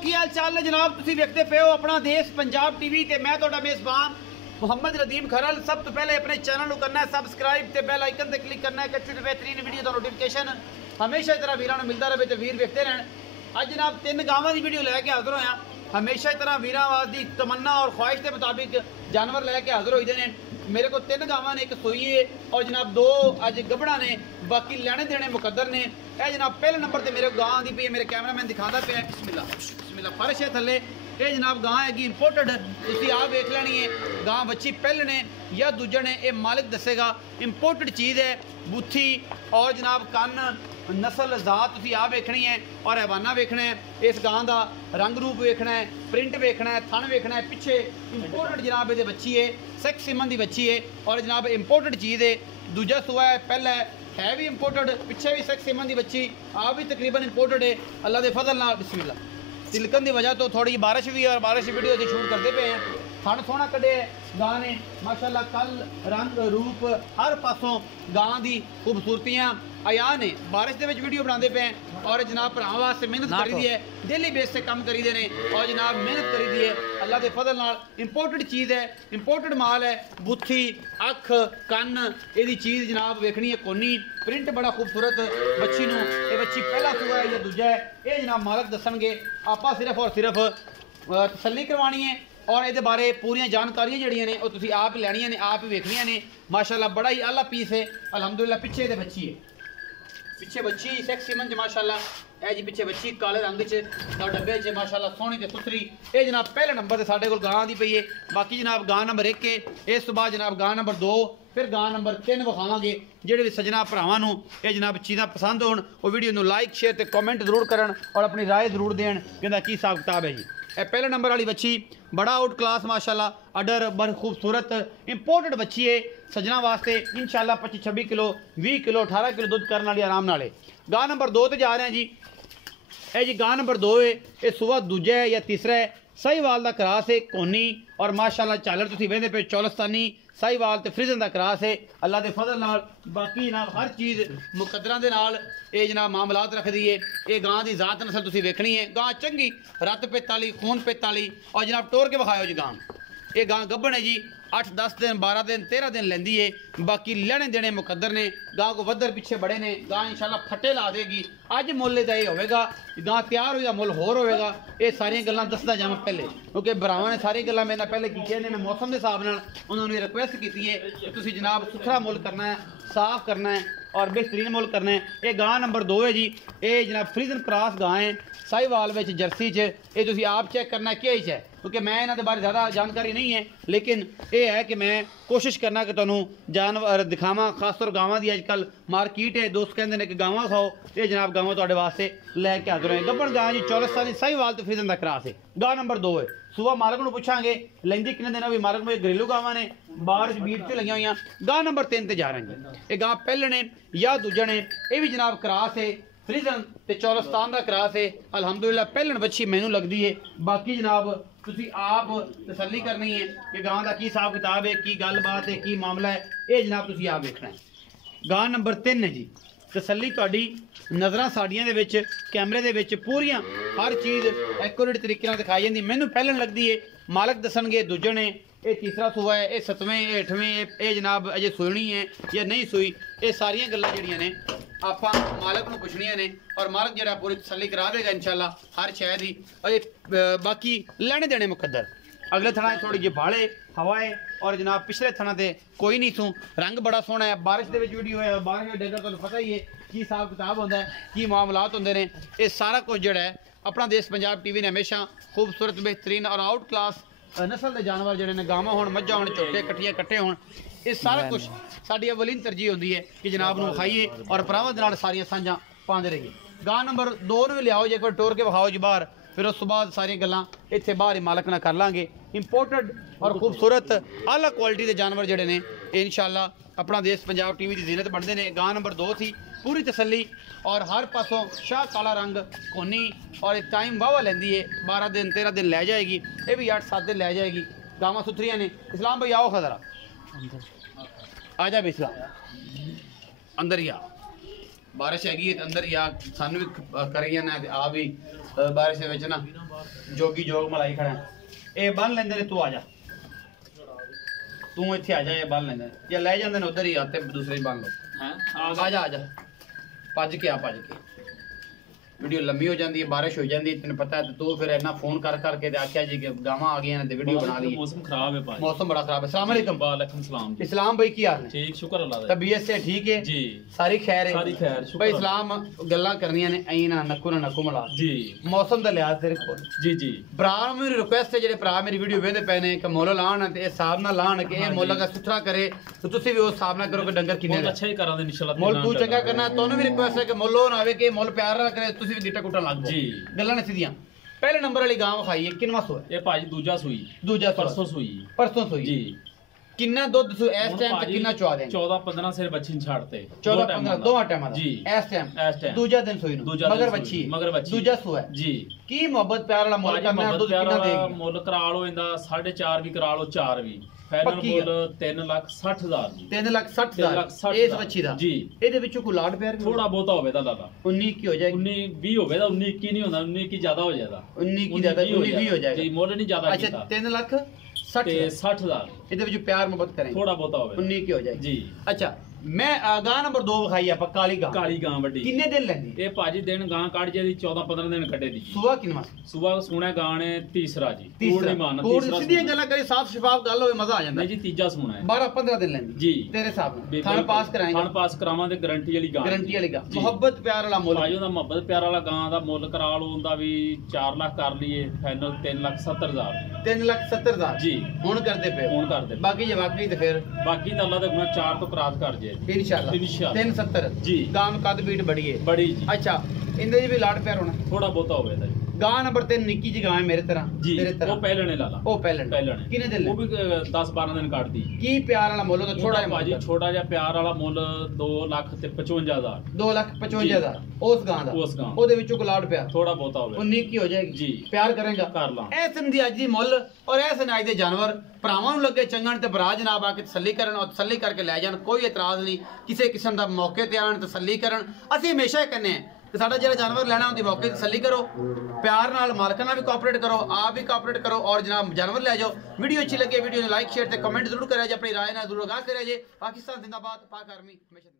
की हाल चाल है जनाब। तुसीं वेखदे पे हो अपना देश पंजाब टीवी ते मैं तुहाडा मेज़बान मुहम्मद नदीम खरल। सब तो पहले अपने चैनल को करना है सबसक्राइब ते बेल आइकन ते क्लिक करना है कि अच्छी बेहतरीन वीडियो का नोटिफिकेशन हमेशा इस तरह वीरां नूं मिलता रहे ते वीर वेखते रहन। अज जनाब 3 गावां की वीडियो लैके हाजिर होया। हमेशा इस तरह वीरां दी तमन्ना और ख्वाहिश के मुताबिक जानवर लैके हाजिर होई दे ने। मेरे को 3 गावां ने, एक सूई है और जनाब 2 अज गबड़ा ने, बाकी लैने देने मुकद्दर ने। यह जनाब पहले नंबर पर मेरे गां दी पई है, मेरे कैमरामैन दिखाता पे बिस्मिल्लाह बिस्मिल्लाह फर्श है थले। ये जनाब गां हैगी इंपोर्टेड, तुसीं आप वेख लैनी है। गां बच्ची पहले ने या दूजे ने, ये मालिक दसेगा। इंपोर्टेड चीज़ है, बुथी और जनाब कन्न नस्ल जात तुसीं आप वेखनी है और हैवाना वेखना है। इस गां का रंग रूप वेखना है, प्रिंट वेखना है, थन वेखना है। पिछे इंपोर्टेड जनाब ये बच्ची है, सेक्स सीमन की बच्ची है और जनाब इंपोर्टेड चीज़ है। दूजा सुआ है, पहला है भी इंपोर्टेड, पिछे भी सेक्स सीमन की बच्ची, आप भी तकरीबन इंपोर्टेड है। अल्लाह के फजल नाल बिस्मिल्लाह। तिलकन की वजह तो थोड़ी बारिश भी है और बारिश वीडियो अभी शूट करते पे हैं। थन सोहना कढ़े गां ने माशाल्लाह, कल रंग रूप हर पासों गां की खूबसूरतियाँ आया ने। बारिश के वीडियो बनाते पे हैं और जनाब भरावां वास्ते मेहनत करी दी है, डेली बेस से काम करी दे ने और जनाब मेहनत करी दी है अल्लाह के फजल नाल। इंपोर्टेड चीज़ है, इंपोर्टेड माल है। बुथी अख कन्न ये चीज़ जनाब वेखनी है कोनी। प्रिंट बड़ा खूबसूरत बच्ची नूं, ये बच्ची पहला सूआ है या दूजा है, ये जनाब मालक दसणगे। आपां सिर्फ और सिर्फ तसल्ली करवानी है और ये बारे पूरी जानकारियाँ जड़ियाँ ने तुसीं आप लैनियां ने, आप ही वेखनियां ने। माशाल्लाह बड़ा ही आला पीस है अलहमदुलिल्लाह। पिछे ये बच्ची है, पिछे बच्ची सेक्स सीमन च माशाल्लाह। ए जी पिछे बच्ची काले रंग च डब्बे च माशाल्लाह सोहनी ते सुथरी। ये जनाब पहले नंबर से साढ़े कोल गां दी पई है। बाकी जनाब गां नंबर 1 है, इस तो बाद जनाब गां नंबर 2, फिर गां नंबर 3 विखावांगे। जेडे भी सजना भरावां नूं ये जनाब चीज़ां पसंद होण वो वीडियो नूं लाइक शेयर ते कमेंट जरूर करन और अपनी राय जरूर देन कि की हिसाब किताब है जी। ए पहले नंबर वाली बच्ची बड़ा आउट क्लास माशाल्लाह, अडर बड़ी खूबसूरत इंपोर्टेड बच्ची है। सजना वास्ते इंशाल्लाह 25-26 किलो 20 किलो 18 किलो दुध करने वाली आराम नाले। गां नंबर 2 ते जा रहे हैं जी। ए जी गां नंबर 2 है, ये सुबह दूजा है या तीसरा है। साहीवाल का क्रास है कोनी और माशाल्लाह झालर तुसीं वेंदे पे चौलस्तानी साहीवाल ते फ्रिजन का क्रास है अल्लाह के फजल नाल। बाकी जनाब हर चीज़ मुकद्दरां दे नाल ये जनाब मामलात रखदी है। ये गां की जात नस्ल तुसीं वेखनी है। गां चंगी रत पित्त वाली, खून पित्त वाली और जनाब टोर के विखाओ जी गां। ये गां गब्बन है जी, 8-10 दिन 12 दिन 13 दिन लेंदी है। बाकी लेने देने मुकद्दर ने। गां को वधर पिछे बड़े ने। गां इंशाल्लाह फटे ला देगी। अज मुल का ये होगा, गां तैयार हुई मुल होर होगा। ये सारिया गल्लां दसदा जावां पहले क्योंकि भरावां ने सारी गल्लां मेरे पहले की ने। मैं मौसम के हिसाब नाल उन्होंने रिक्वेस्ट की है कि तुसीं जनाब सुथरा मुल करना है, साफ करना है और बेहतरीन मुल करना है। ये गां नंबर 2 है जी। ये जनाब फ्रीजन क्रॉस गां है साहीवाल में जर्सी च। ये तुसीं आप चेक करना क्या है क्योंकि मैं इन्हों के बारे ज़्यादा जानकारी नहीं है, लेकिन यह है कि मैं कोशिश करना कि तुहानूं जानवर दिखावां। खासतौर गावां दी अजकल मार्केट है, दोस्त कहते हैं कि गावां खाओ। ये जनाब गावां तुहाडे वास्ते लैके हाजिर होए। गब्बन गां जी चौलस्तानी साहीवाल ते फ्रीजन का क्रास है। गां नंबर 2 है। सुबह मालक नूं पुछांगे लेंदी किन्ने दिन भी मालक नूं। घरेलू गावां ने, बाहर बीट से लगियां हुई। गां नंबर 3 ते जा रहे हैं जी। ये गां पहले ने या दूजे ने, ये भी जनाब क्रास है फ्रीजन ते चौलस्तान का क्रास है अलहमदुलिल्लाह। पहलन बच्ची मैनू लगती है। बाकी जनाब तुसीं आप तसल्ली करनी है कि गां का की हिसाब किताब है, की गलबात है, की मामला है। ये जनाब तुसीं आप देखना है। गां नंबर 3 है जी। तसल्ली तुहाडी नज़रां साडियां दे विच कैमरे दे विच पूरियां हर चीज़ एक्यूरेट तरीके नाल दिखाई जाती। मैनू पहलन लगती है, मालक दसणगे दूजे ने। ये तीसरा सूआ है, ये 7वें, ये 8वें, ये जनाब अजे सुनी है या नहीं सुई। ये सारियां गल्लां जिहड़ियां ने आपां मालक नूं पुछणियां ने और मालक जिहड़ा पूरी तसल्ली करा देगा इंशाल्लाह हर शय दी। और बाकी लैने देने मुकद्दर। अगले थना थोड़ी जी भाड़े हवा है और जनाब पिछले थना ते कोई नहीं सू। रंग बड़ा सोहना है। बारिश के वीडियो है, बारिश डेगर तुहानूं पता ही है की हिसाब किताब होंदा है, की मामलात होंदे ने। ये सारा कुछ जिहड़ा है अपना देश पंजाब टीवी ने हमेशा खूबसूरत बेहतरीन और आउट क्लास नस्ल के जानवर जिहड़े ने, गावां होण मज्झां होण झोटे कट्टियां कट्टे होण, ये सारा कुछ साडी अवलीन तरजीह होंदी है कि जनाब नूं खाइए और भरावां दे नाल सारियां सांझां पांदे रहिए। गां नंबर 2 नूं भी लियाओ जी, एक बार टोर के विखाओ जी बाहर। फिर उस बाद सारिया गल्लां इत्थे बाहर ही मालक नाल कर लांगे। इंपोर्टेड और खूबसूरत आला क्वालिटी के जानवर जिहड़े ने इंशाल्लाह अपना देश पंजाब टीवी की जीनत बनते हैं। गां नंबर 2 थी, पूरी तसल्ली और हर पासों शाह काला रंग कोनी और एक टाइम वाहवा लेंदी है। 12 दिन 13 दिन लै जाएगी। ये भी 8-7 दिन लै जाएगी। गावां सुथरियां ने। इस्लाम भाई आओ खजरा आ जा बिस्ला अंदर ही आ। बारिश हैगी अंदर या सन भी करी जाना आ भी बारिश ना जोगी जोग मलाई खड़ा ये बन लेंदे ने तू आ जा तू इत्थे आ जा ये बन लेंदे या ले जांदे ने उधर ही आते दूसरे ही बन लो हैं आ जा भज के वीडियो लंबी हो जाती है बारिश हो जाती है तेन पता है तू फिर इतना फोन कर करके आख्या जी कि गावां आ गई ने वीडियो बना ली मौसम खराब है भाई मौसम बड़ा खराब है अस्सलाम वालेकुम वालेकुम सलाम जी इस्लाम भाई की हाल है ठीक शुक्र अल्लाह दा तबीयत से ठीक है जी सारी खैर है सारी खैर शुक्र भाई इस्लाम गल्लां करनियां ने ऐ ना नक्कू मला जी मौसम दा लिहाज तेरे कोल जी जी भरा मेरी रिक्वेस्ट है जेडे भरा मेरी वीडियो वेंदे पे ने कि मुੱਲ लाण ते इस हिसाब नाल लाण कि ये मुੱਲ का सुथरा करे तो तुसी भी उस हिसाब नाल करो कि डंगर किन्ने बहुत अच्छा ही करा दे इंशाल्लाह मुੱਲ तू चंगा करना तोनू भी रिक्वेस्ट है कि मुੱਲ ना आवे कि मुੱਲ प्यार ना करे तुसी भी गिट्टा कुट्टा लग जी गल्लां ने सीधियां पहले नंबर वाली गांव खाई है किनवा सो है ये भाजी दूजा सूई परसों सोई जी किन्ना दूध इस टाइम तक किन्ना चवा देंगे 14-15 सिर बच्ची छाड़ते 14-15 दो टाइम जी इस टाइम दूजा दिन सोई मगर बच्ची दूजा सो है जी की मोहब्बत प्यार वाला मुੱਲ करना दूध किन्ना देगी मुੱਲ करा लो इंदा 4.5 भी करा लो 4 भी फाइनल मुੱਲ 3,60,000 जी 3,60,000 इस बच्ची दा जी ਇਹਦੇ ਵਿੱਚੋਂ ਕੋਈ ਲਾਡ ਪਿਆਰ थोड़ा बहुता होवे दा लाला 19 की हो जाएगी 19-20 होवे दा 19 की नहीं होता 19 की ज्यादा हो जाएगा 19 की ज्यादा 19 हो जाएगा जी मुੱਲ नहीं ज्यादा अच्छा कीता 3,60,000 ਇਹਦੇ ਵਿੱਚ ਪਿਆਰ ਮੁਹੱਬਤ ਕरेंगे थोड़ा बहुता होवे 19 की हो जाएगी जी अच्छा मैं गां नंबर 2 विखाई ਆਪਾਂ ਕਾਲੀ ਗਾਂ ਵੱਡੀ ਕਿੰਨੇ ਦਿਨ ਲੈਂਦੀ ਇਹ ਭਾਜੀ ਦਿਨ ਗਾਂ ਕੱਢ ਜੇ ਦੀ 14-15 ਦਿਨ ਕੱਢੇ ਦੀ ਸੁਬਾ ਕਿੰਨਾ ਸੁਬਾ ਸੁਣਾ ਗਾਂ ਨੇ ਤੀਸਰਾ ਜੀ ਤੀਸਰਾ ਨਹੀਂ ਮਾਰਨਾ ਤੀਸਰਾ ਸਿੱਧੀਆਂ ਗੱਲਾਂ ਕਰੀ ਸਾਫ਼ ਸ਼ਫਾਫ ਗੱਲ ਹੋਵੇ ਮਜ਼ਾ ਆ ਜਾਂਦਾ ਨਹੀਂ ਜੀ ਤੀਜਾ ਸੁਣਾ ਹੈ 12-15 ਦਿਨ ਲੈਂਦੀ ਜੀ ਤੇਰੇ ਹਿਸਾਬ ਨਾਲ ਥਣ ਪਾਸ ਕਰਾਏਗਾ ਥਣ ਪਾਸ ਕਰਾਵਾਂਗੇ ਗਾਰੰਟੀ ਵਾਲੀ ਗਾਂ ਮੁਹੱਬਤ ਪਿਆਰ ਵਾਲਾ ਮੁੱਲ ਭਾਜੀ ਉਹਦਾ ਮੁਹੱਬਤ ਪਿਆਰ ਵਾਲਾ ਗਾਂ ਦਾ ਮੁੱਲ ਕਰਾ ਲਓ ਉਹਦਾ ਵੀ 4 ਲੱਖ ਕਰ ਲਈਏ ਫਾਈਨਲ 3,70,000 3,70,000 ਜੀ ਹੁਣ ਕਰਦੇ ਪਏ ਹੁਣ ਕਰਦੇ ਬਾਕੀ ਜੇ ਵਾਕਈ ਤੇ ਫਿਰ ਬਾਕੀ ਤਾਂ ਅੱਲਾ ਦੇ ਗੁਣਾ 4 ਤੋਂ ਕਰਾਸ ਕਰ ਜੇ इंशाल्लाह 370 जी गां कद बीट बड़ी है बड़ी जी अच्छा इंदे जी भी लाड प्यार होना थोड़ा बहुता होवे दा गां नंबर 3 निक्की जी गां है मेरे तरह जी तेरे तरह वो पहलने लाला ओ पहलने किने दिन वो भी 10-12 दिन काट दी की प्यार वाला मुੱਲ तो छोटा है भाजी छोटा जिहा प्यार वाला मुੱਲ 2,55,000 2,55,000 उस गां दा ओदे विचों को लाड प्यार थोड़ा बहुता होवे 19 की हो जाएगी जी प्यार करेगा कर ला ऐसन दी अज दी मुੱਲ और ऐसन अज दे जानवर ਭਰਾਵਾਂ ਨੂੰ ਲੱਗੇ ਚੰਗਣ ਤੇ ਭਰਾ ਜਨਾਬ ਆ ਕੇ ਤਸੱਲੀ ਕਰਨ ਔਰ ਤਸੱਲੀ ਕਰਕੇ ਲੈ ਜਾਣ ਕੋਈ ਇਤਰਾਜ਼ ਨਹੀਂ ਕਿਸੇ ਕਿਸਮ ਦਾ ਮੌਕੇ ਤੇ ਆਣ ਤਸੱਲੀ ਕਰਨ ਅਸੀਂ ਹਮੇਸ਼ਾ ਕਹਿੰਦੇ ਆ ਕਿ ਸਾਡਾ ਜਿਹੜਾ ਜਾਨਵਰ ਲੈਣਾ ਹੁੰਦੀ ਮੌਕੇ ਤੇ ਤਸੱਲੀ ਕਰੋ ਪਿਆਰ ਨਾਲ ਮਾਲਕਾਂ ਨਾਲ ਵੀ ਕੋਆਪਰੇਟ ਕਰੋ ਆਪ ਵੀ ਕੋਆਪਰੇਟ ਕਰੋ ਔਰ ਜਨਾਬ ਜਾਨਵਰ ਲੈ ਜਾਓ ਵੀਡੀਓ ਅੱਛੀ ਲੱਗੇ ਵੀਡੀਓ ਨੂੰ ਲਾਈਕ ਸ਼ੇਅਰ ਤੇ ਕਮੈਂਟ ਜ਼ਰੂਰ ਕਰਿਆ ਜੇ ਆਪਣੀ ਰਾਏ ਨਾਲ ਜ਼ਰੂਰ ਆਗਾਹ ਕਰਿਆ ਜੇ ਪਾਕਿਸਤਾਨ ਜ਼ਿੰਦਾਬਾਦ ਪਾਕ ਆਰਮੀ ਹਮੇਸ਼ਾ